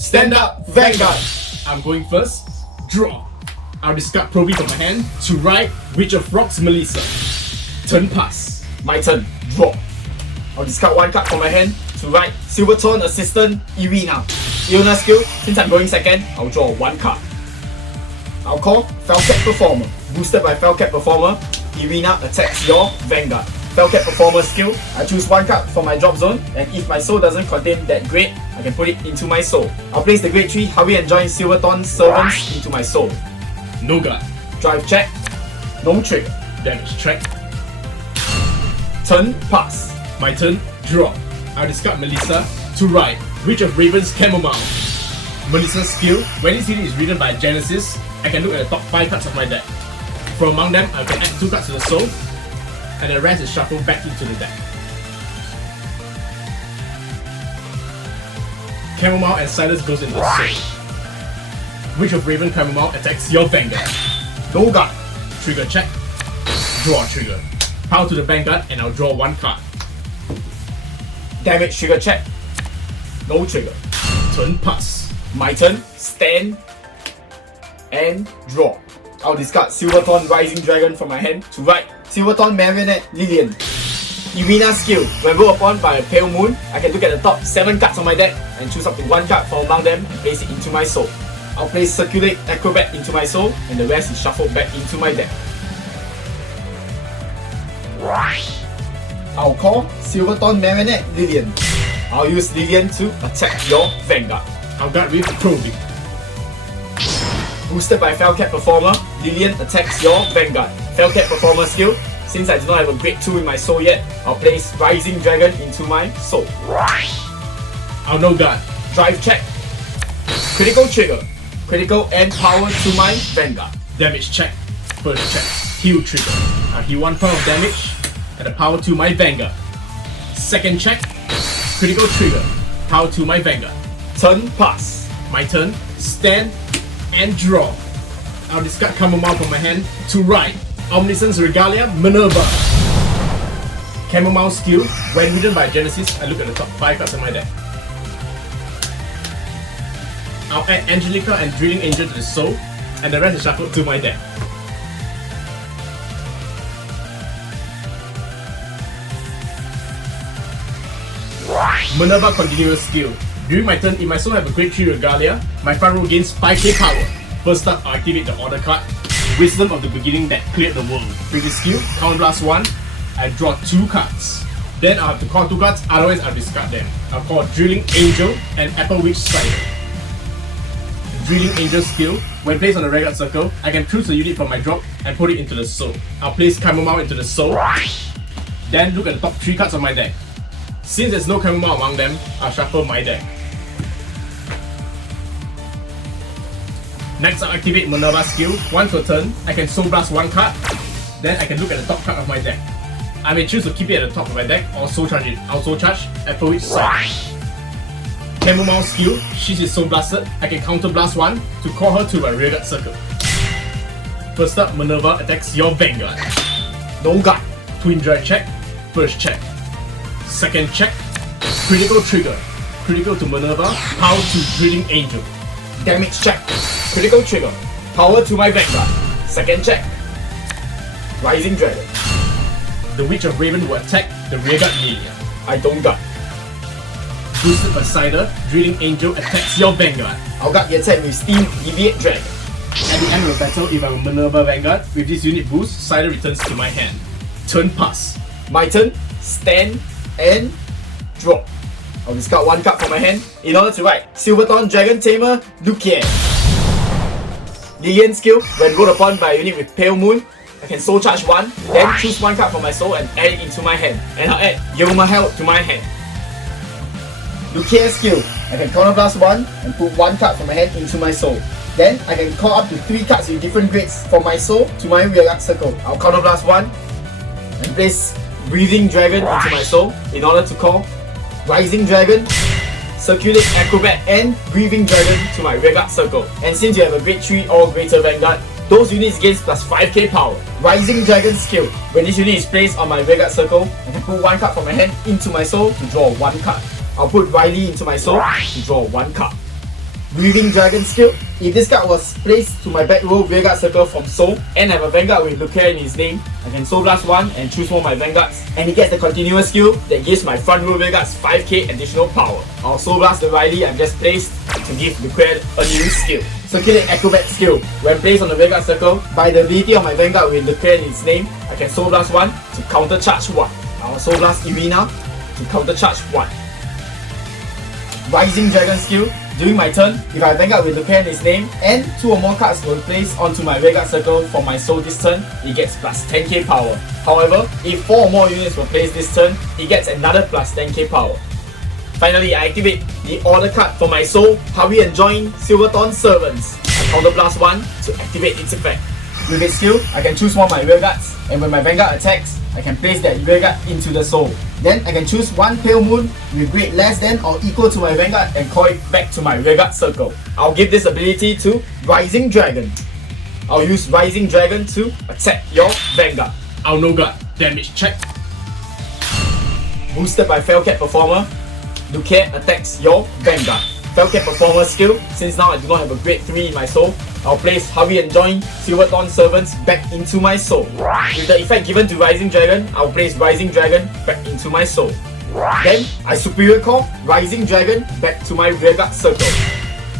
Stand up, Vanguard. I'm going first. Draw. I'll discard Proby from my hand. To right, Witch of Rocks, Melissa. Turn pass. My turn. Draw. I'll discard one card from my hand. To right, Silverthorn Assistant, Irina. Iona skill, since I'm going second, I'll draw one card. I'll call Felcat Performer. Boosted by Felcat Performer, Irina attacks your Vanguard. Felcat Performer skill, I choose one card from my drop zone, and if my soul doesn't contain that grade, I can put it into my soul. I'll place the grade 3 Hurry and Join Silverthorn Servants into my soul. No guard. Drive check. No trigger. Damage check. Turn pass. My turn. Draw. I'll discard Melissa. To right, Witch of Ravens Chamomile. Melissa's skill, when this unit is written by Genesis, I can look at the top 5 cards of my deck. From among them, I can add 2 cards to the soul, and the rest is shuffled back into the deck. Chamomile and Silas goes into the soul. Witch of Raven Chamomile attacks your Vanguard. No guard. Trigger check. Draw trigger. Power to the Vanguard and I'll draw 1 card. Damage trigger check. No trigger. Turn pass. My turn. Stand and draw. I'll discard Silverthorn Rising Dragon from my hand. To right, Silverthorn Marionette Lillian. Irina skill, when rolled upon by a Pale Moon, I can look at the top 7 cards on my deck and choose up to 1 card from among them and place it into my soul. I'll place Circulate Acrobat into my soul, and the rest is shuffled back into my deck. I'll call Silverthorn Marionette Lillian. I'll use Lillian to attack your Vanguard. I'll guard with Proby. Boosted by Felcat Performer, Lillian attacks your Vanguard. Felcat Performer skill, since I do not have a grade 2 in my soul yet, I'll place Rising Dragon into my soul. I'll no guard. Drive check. Critical trigger. Critical and power to my Vanguard. Damage check. First check. Heal trigger. I'll heal 1 point of damage and a power to my Vanguard. Second check. Critical trigger. Power to my Vanguard. Turn pass. My turn. Stand and draw. I'll discard Chamomile from my hand. To right, Omniscience Regalia Minerva. Chamomile skill, when written by Genesis, I look at the top 5 cards of my deck. I'll add Angelica and Drilling Angel to the soul, and the rest is shuffled to my deck. Minerva continuous skill. During my turn, if my soul have a grade 3 Regalia, my front row gains 5k power. First up, I'll activate the order card, Wisdom of the Beginning that cleared the world. Previous skill, Counterblast 1, I draw 2 cards. Then I'll have to call 2 cards, otherwise I'll discard them. I'll call Drilling Angel and Apple Witch Cider. Drilling Angel skill, when placed on the Vanguard circle, I can choose a unit from my drop and put it into the soul. I'll place Chamomile into the soul, then look at the top 3 cards of my deck. Since there's no Chamomile among them, I'll shuffle my deck. Next, I'll activate Minerva skill. Once per turn, I can Soul Blast 1 card, then I can look at the top card of my deck. I may choose to keep it at the top of my deck or Soul Charge it. I'll Soul Charge Apple Witch Cider. Chamomile skill, she's Soul Blasted, I can Counter Blast 1 to call her to my rearguard circle. First up, Minerva attacks your Vanguard. No guard. Twin Drive check, first check. Second check, critical trigger. Critical to Minerva, power to Drilling Angel. Damage check. Critical trigger. Power to my Vanguard. Second check. Rising Dragon. The Witch of Raven will attack the rearguard Lilia. I don't guard. Boosted by Cider, Drilling Angel attacks your Vanguard. I'll guard the attack with Steam D-BT08. At the end of the battle, if I'm a Minerva Vanguard, with this unit boost, Cider returns to my hand. Turn pass. My turn. Stand and draw. I'll discard 1 card from my hand in order to write Silverthorn Dragon Tamer Luquier. Lillian skill, when rolled upon by a unit with Pale Moon, I can Soul Charge 1, then choose 1 card from my soul and add it into my hand. And I'll add Yomahel to my hand. Luquier skill, I can Counterblast 1 and put 1 card from my hand into my soul. Then I can call up to 3 cards with different grades from my soul to my rearguard circle. I'll Counterblast 1 and place Breathing Dragon into my soul in order to call Rising Dragon, Circulate Acrobat and Breathing Dragon to my rearguard circle. And since you have a grade 3 or greater Vanguard, those units gains plus 5k power. Rising Dragon skill, when this unit is placed on my rearguard circle, I can put 1 card from my hand into my soul to draw 1 card. I'll put Riley into my soul to draw 1 card. Breathing Dragon skill. If this card was placed to my back row Rearguard circle from Soul and I have a Vanguard with Luquier in his name, I can Soul Blast 1 and choose one of my Vanguards, and he gets the continuous skill that gives my front row Rearguards 5k additional power. I'll Soul Blast the Riley I've just placed to give Luquier a new skill. Circulate Acrobat skill. When placed on the Vanguard circle, by the ability of my Vanguard with Luquier in its name, I can Soul Blast 1 to counter charge 1. I'll Soul Blast Irina to counter charge 1. Rising Dragon skill. During my turn, if I Vanguard with Luquier in its name and 2 or more cards were placed onto my Rearguard circle for my soul this turn, it gets plus 10k power. However, if 4 or more units were placed this turn, it gets another plus 10k power. Finally, I activate the order card for my soul, Hurry and Join Silverthorn Servants. I counter blast 1 to activate its effect. With its skill, I can choose one of my Rearguards, and when my Vanguard attacks, I can place that Rearguard into the soul. Then I can choose one Pale Moon with grade less than or equal to my Vanguard and call it back to my Rearguard circle. I'll give this ability to Rising Dragon. I'll use Rising Dragon to attack your Vanguard. I'll no guard, damage check. Boosted by Felcat Performer, Luquier attacks your Vanguard. Felcat Performer skill, since now I do not have a grade 3 in my soul, I'll place Hurry and Join Silverthorn Servants back into my soul. With the effect given to Rising Dragon, I'll place Rising Dragon back into my soul. Then I Superior Call Rising Dragon back to my Rearguard circle.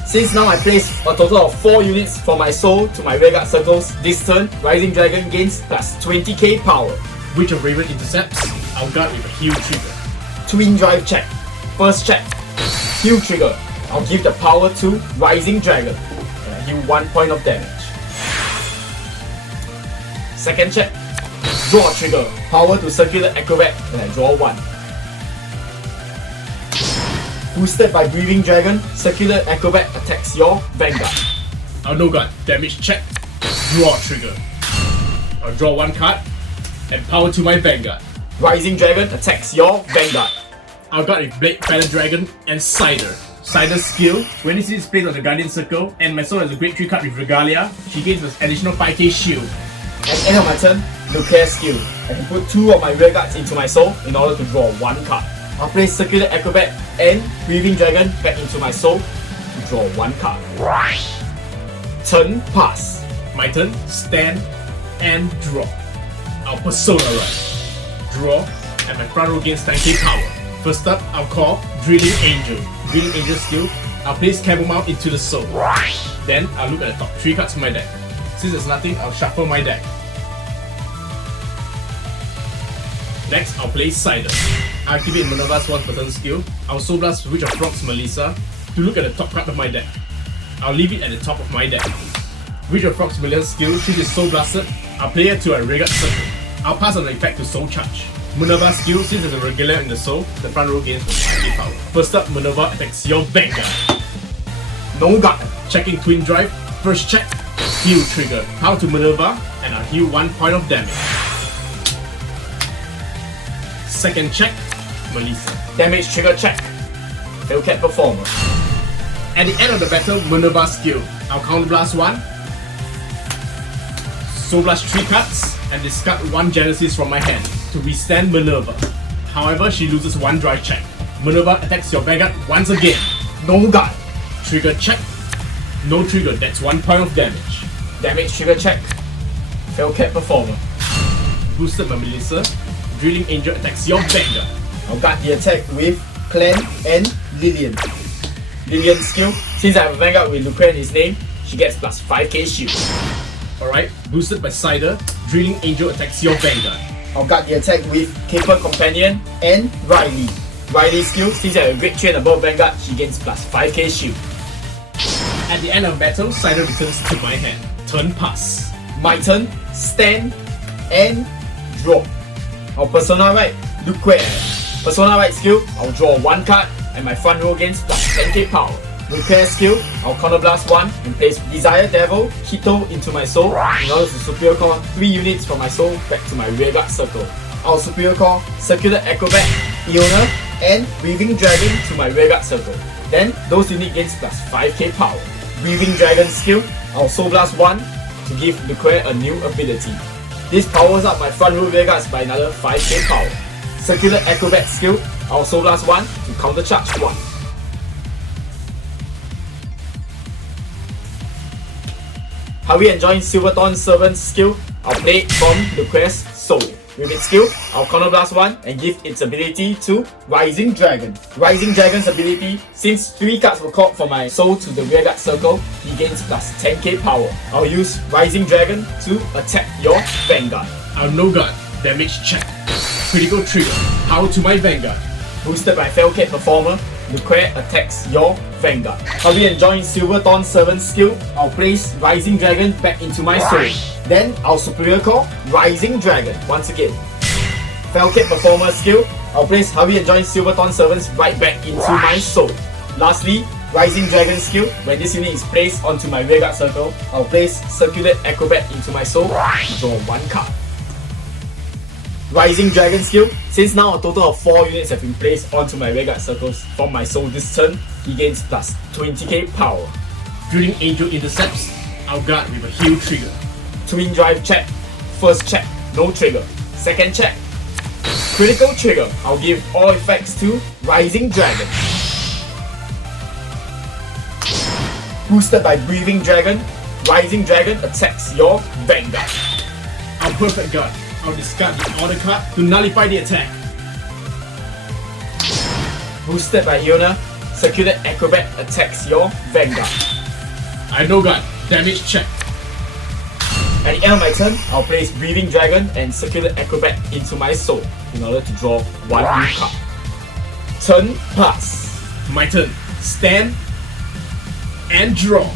Since now I place a total of 4 units from my soul to my Rearguard circles, this turn Rising Dragon gains plus 20k power. Witch of Raven intercepts. I'll guard with a heal trigger. Twin Drive check. First check, heal trigger. I'll give the power to Rising Dragon. And I heal 1 point of damage. Second check, draw trigger. Power to Circular Acrobat and I draw 1. Boosted by Breathing Dragon, Circular Acrobat attacks your Vanguard. I'll no guard, damage check. Draw trigger. I'll draw 1 card and power to my Vanguard. Rising Dragon attacks your Vanguard. I'll guard with Blade Feather Dragon and Cider. Cider's skill, when this is placed on the Guardian Circle and my soul has a grade 3 card with Regalia, she gains an additional 5k shield. At the end of my turn, Luquier skill. I can put 2 of my Rearguards into my soul in order to draw 1 card. I'll place Circular Acrobat and Breathing Dragon back into my soul to draw 1 card. Turn pass. My turn, stand and draw. I'll Persona Ride. Draw, and my front row gains 10k power. First up, I'll call Drilling Angel. Drilling Angel skill, I'll place Chamomile into the soul. Then I'll look at the top 3 cards of my deck. Since there's nothing, I'll shuffle my deck. Next, I'll play Cider. I'll activate Minerva's 1% skill. I'll Soul Blast Witch of Frogs Melissa to look at the top card of my deck. I'll leave it at the top of my deck. Witch of Frogs Melissa's skill, since it's Soul Blasted, I'll play it to a Rearguard circle. I'll pass on the effect to Soul Charge. Minerva's skill, since there's a regular in the soul, the front row gains 5k power. First up, Minerva attacks your Vanguard. No guard. Checking Twin Drive. First check, heal trigger. Power to Minerva, and I'll heal 1 point of damage. Second check, Melissa. Damage trigger check. Felcat Performer. At the end of the battle, Minerva's skill. I'll Counter Blast 1, Soul Blast 3 cards, and discard 1 Genesis from my hand to withstand Minerva. However, she loses 1 drive check. Minerva attacks your Vanguard once again. No guard. Trigger check. No trigger, that's 1 point of damage. Damage trigger check. Felcat Performer. Boosted by Melissa, Drilling Angel attacks your Vanguard. I'll guard the attack with Clan and Lillian. Lillian's skill, since I have a Vanguard with Luquier in his name, she gets plus 5k shield. Alright, boosted by Cider, Drilling Angel attacks your Vanguard. I'll guard the attack with Keter Companion and Riley. Riley's skill, since I have a grade 3 and above Vanguard, she gains plus 5k shield. At the end of battle, Cider returns to my hand. Turn pass. My turn, stand and draw. I'll Persona Ride Luquier. Persona Ride skill, I'll draw 1 card and my front row gains plus 10k power. Luquier skill, I'll Counter Blast 1 and place Desire Devil, Keter into my soul in order to Superior Call 3 units from my soul back to my Rearguard circle. I'll Superior Call Circular Acrobat, Iona, and Breathing Dragon to my Rearguard circle. Then, those units gains plus 5k power. Breathing Dragon skill, I'll Soul Blast 1 to give Luquier a new ability. This powers up my front row Rearguards by another 5k power. Circular Acrobat skill, I'll Soul Blast 1 to counter charge 1. Harvey enjoying Silverthorn Servant's skill, I'll play it from Luquier's soul. With its skill, I'll counterblast one and give its ability to Rising Dragon. Rising Dragon's ability, since 3 cards were called from my soul to the rearguard circle, he gains plus 10k power. I'll use Rising Dragon to attack your Vanguard. I'll no guard, damage check. Critical trigger, power to my Vanguard. Boosted by Felcat Performer, Luquier attacks your Vanguard. Harvey enjoying Silverthorn Servant's skill, I'll place Rising Dragon back into my soul. Then I'll Superior Call Rising Dragon once again. Felcat Performer skill, I'll place Harvey enjoying Silverthorn Servants right back into my soul. Lastly, Rising Dragon skill, when this unit is placed onto my rearguard circle, I'll place Circulate Acrobat into my soul to draw 1 card. Rising Dragon skill, since now a total of 4 units have been placed onto my rearguard circles from my soul this turn, he gains plus 20k power. During Angel intercepts, I'll guard with a heal trigger. Twin Drive check, first check, no trigger. Second check, critical trigger, I'll give all effects to Rising Dragon. Boosted by Breathing Dragon, Rising Dragon attacks your Vanguard. I'll perfect guard. I'll discard the order card to nullify the attack. Boosted by Iona, Circulate Acrobat attacks your Vanguard. I no guard, damage check. At the end of my turn, I'll place Breathing Dragon and Circulate Acrobat into my soul in order to draw 1 new card. Turn pass. My turn, stand and draw.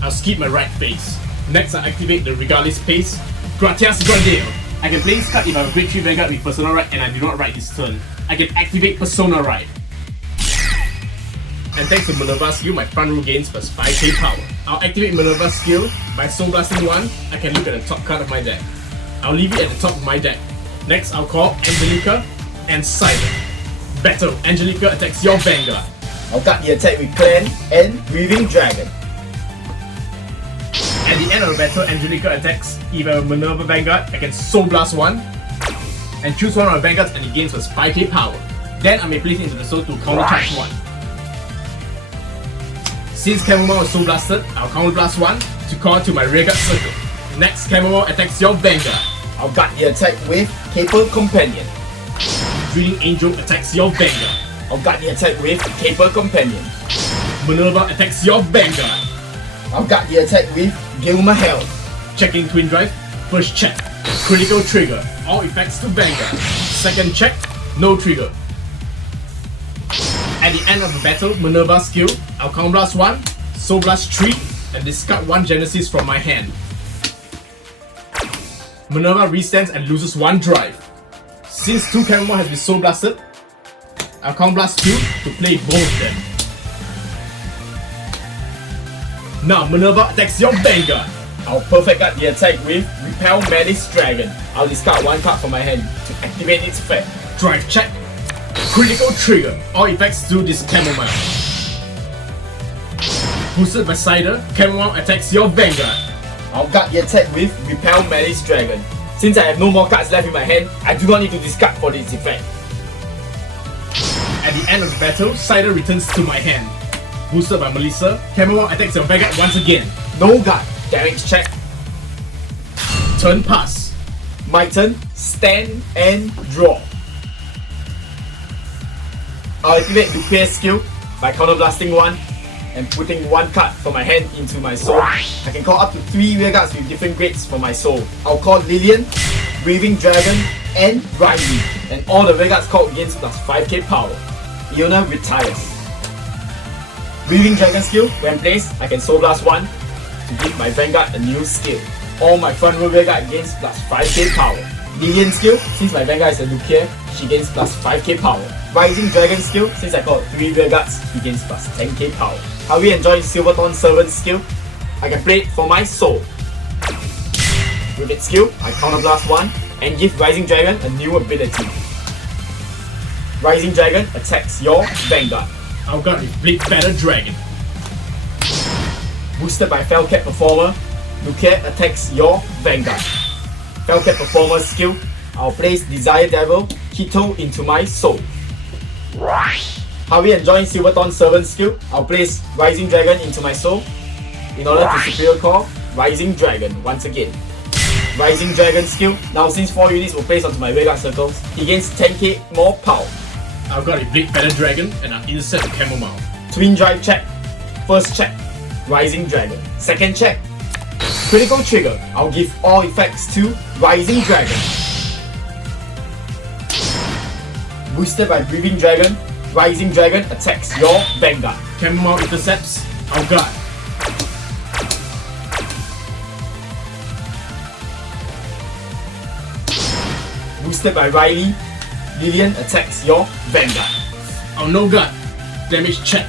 I'll skip my right face. Next, I'll activate the Regardless Pace. Gratias Gradale. I can play this card if I have a Grade 3 Vanguard with Persona Ride and I do not ride this turn. I can activate Persona Ride. And thanks to Minerva's skill, my front row gains plus 5k power. I'll activate Minerva's skill by Soul Blasting 1. I can look at the top card of my deck. I'll leave it at the top of my deck. Next, I'll call Angelica and Cider. Battle, Angelica attacks your Vanguard. I'll guard the attack with Clan and Breathing Dragon. At the end of the battle, Angelica attacks. If I have a Minerva Vanguard, I can Soul Blast 1 and choose one of my Vanguards and it gains plus 5k power. Then I may place it into the soul to counter charge 1. Since Chamomile was Soul Blasted, I'll counter blast 1 to call to my rearguard circle. Next, Chamomile attacks your Vanguard. I'll guard the attack with Caper Companion. Dreaming Angel attacks your Vanguard. I'll guard the attack with Caper Companion. Minerva attacks your Vanguard. I'll guard the attack with Gilma Hell. Checking Twin Drive, first check, critical trigger, all effects to Vanguard. Second check, no trigger. At the end of the battle, Minerva skill, I'll Counter Blast 1, Soul Blast 3, and discard 1 Genesis from my hand. Minerva restands and loses 1 drive. Since 2 Chamomile has been Soul Blasted, I'll Counter Blast 2 to play both of them. Now Minerva attacks your Vanguard. I'll perfect guard the attack with Repel Menace Dragon. I'll discard 1 card from my hand to activate its effect. Drive check, critical trigger, all effects to this Chamomile. Boosted by Cider, Chamomile attacks your Vanguard. I'll guard the attack with Repel Menace Dragon. Since I have no more cards left in my hand, I do not need to discard for this effect. At the end of the battle, Cider returns to my hand. Boosted by Melissa, Chamomile attacks your Vanguard once again. No guard, damage check. Turn pass. My turn, stand and draw. I'll activate Luquier's skill by counterblasting 1 and putting 1 card from my hand into my soul. I can call up to 3 rearguards with different grades from my soul. I'll call Lillian, Breathing Dragon, and Riley, and all the rearguards called gains plus 5k power. Iona retires. Breathing Dragon skill, when placed, I can Soul Blast 1 to give my Vanguard a new skill. All my front row rearguard gains plus 5k power. Lillian skill, since my Vanguard is a Luquier, she gains plus 5k power. Rising Dragon skill, since I called 3 rearguards, he gains plus 10k power. How we enjoy Silverthorn Servant's skill, I can play it for my soul. With its skill, I counterblast 1 and give Rising Dragon a new ability. Rising Dragon attacks your Vanguard. I'll guard with Big Better Dragon. Boosted by Felcat Performer, Luquier attacks your Vanguard. Felcat Performer's skill, I'll place Desire Devil, Keter into my soul. How we enjoy Silverthorn Servant's skill, I'll place Rising Dragon into my soul in order to superior call Rising Dragon once again. Rising Dragon skill. Now since 4 units were placed onto my Vanguard circles, he gains 10k more power. I've got a Blade Feather Dragon and I'll insert a Chamomile. Twin Drive check. First check, Rising Dragon. Second check, Critical Trigger. I'll give all effects to Rising Dragon. Boosted by Breathing Dragon, Rising Dragon attacks your Vanguard. Chamomile intercepts. I'll guard. Boosted by Riley, Lillian attacks your Vanguard. I'll no guard. Damage check.